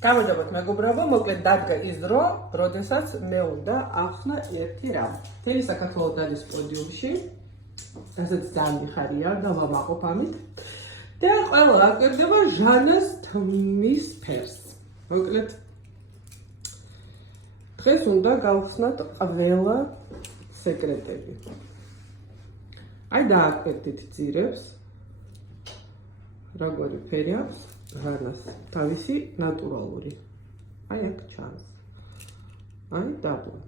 გამარჯობათ მეგობრებო, მოკლედ დადგა ის დრო, როდესაც მე უნდა ახსნა ერთი რამ. მთელი საქართველო დადის პოდიუმში, რასაც ძალიან მიხარია და ვამაყობ ამით. და ყველა აკვირდება ჟანას თმის ფერს. მოკლედ დღეს უნდა გავხსნათ ყველა სეკრეტები. აი დააკვირდით ძირებს, როგორი ფერი აქვს ჟანას, თავისი ნატურალური. აი აქ ჩანს. აი დაბლა.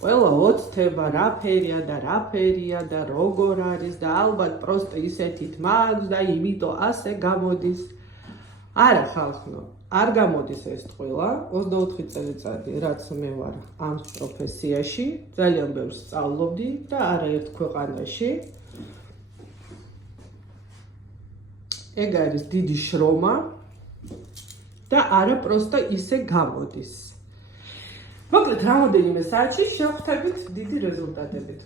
ყველა ოცნება რა ფერია და რა ფერია და როგორ არის და ალბათ პროსტო ისეთით მაქვს და იმიტომ ასე გამოდის. არა ხალხო, არ გამოდის ეს ყველა. 24 წელიწადი რაც მე ვარ ამ პროფესიაში, ძალიან ბევრს სწავლობდი და არაერთ ქვეყანაში. ეგ არის დიდი შრომა და არა პროსტო ისე გამოდის. მოკლედ რამოდენიმე საათში შევხვდებით დიდი რეზულტატებით.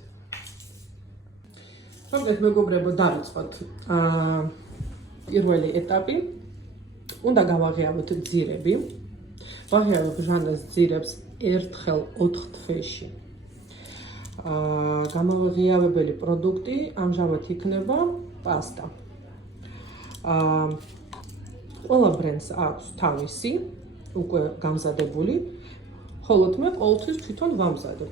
მოკლედ მეგობრებო, დავიწყოთ პირველი ეტაპი. უნდა გავაღიაროთ ძირები. ვაღიაროთ ჟანას ძირებს ერთხელ 4 თვეში. გამოვაღიარებელი პროდუქტი ამჟამად იქნება პასტა. ყველა ბრენდს აქვს თავისი უკვე გამზადებული, ხოლო მე ყოველთვის თვითონ ვამზადებ.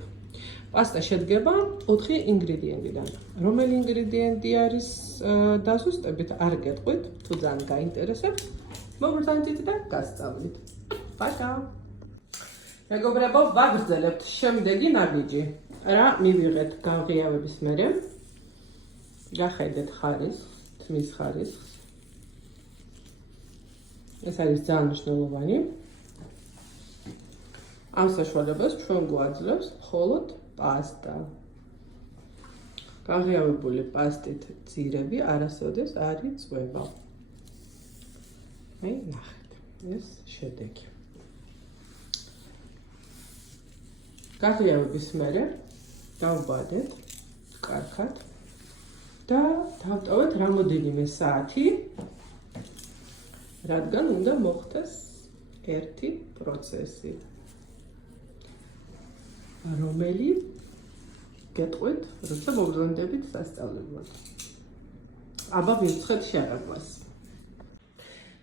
პასტა შედგება 4 ინგრედიენტიდან. რომელი ინგრედიენტი არის დაზუსტებით არ გეტყვით, თუ ძალიან გაინტერესებთ. მოგბრძანეთ და გასწავლით. პასტა. მეგობრებო, ვაგრძელებთ შემდეგი ნაბიჯი. რა მივიღეთ გავღიარების მერე? გახედეთ ხარისხს, თმის ხარისხს. ეს არის ძალიან მნიშვნელოვანი. ამ საშუალებას ჩვენ გვაძლევს მხოლოდ პასტა. გაღიარებული პასტით ძირები არასოდეს არ იწვება. მე ნახეთ, ეს შედეგი. გაღიარების მერე დავბადეთ კარგად და დავტოვეთ რამოდენიმე საათი, რადგან უნდა მოხდეს ერთი პროცესი. რომელი გეტყვით, როცა მოგზაურდებით სასწავლებლად. აბა ვიწყეთ შეღებვას.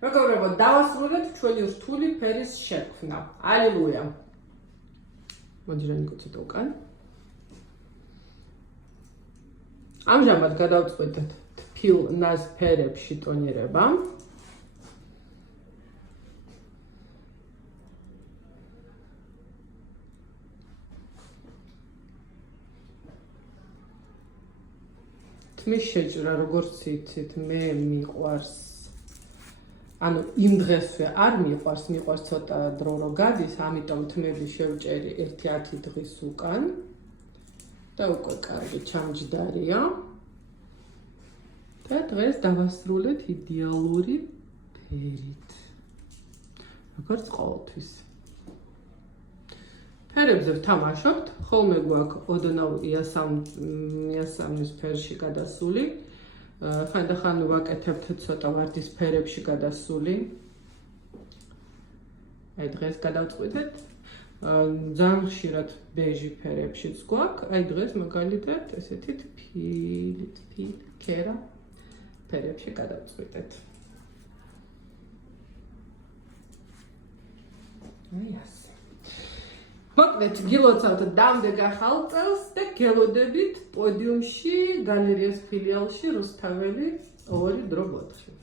მეგობრებო, დავასრულეთ ჩვენი რთული ფერის შექმნა. ალილუია. მოდი რა ნიკოცეთ უკან. ამჟამად გადავწყვეტეთ თბილ ნაზ ფერებში ტონირება. თმის შეჭრა, როგორც იცით, მე მიყვარს. ანუ იმ დღესვე არ მიყვარს ცოტა დრო რო გადის, ამიტომ თმები შევჭერი 1-10 დღის უკან. და უკვე კარგი ჩამჯდარია. და დღეს დავასრულეთ იდეალური ფერით. როგორც ყოველთვის. ფერებზე ვთამაშობთ, ხოლმე გვაქვს ოდნავ იასამნის ფერში გადასული. ხანდახან ვაკეთებთ ცოტა ვარდის ფერებში გადასული. აი დღეს გადავწყვიტეთ. ძალიან ხშირად ბეჟი ფერებშიც გვაქვს. აი დღეს მაგალითად ესეთი ფიქერა ფერებში გადავწყვიტეთ. აი ასე. მოკლედ გილოცავთ დამდეგ ახალ წელს და გელოდებით პოდიუმში გალერეის ფილიალში რუსთაველი 2-4.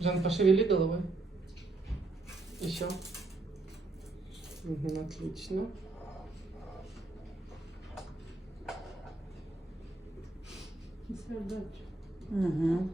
Жан, пошевели головой. Еще. Отлично. Угу.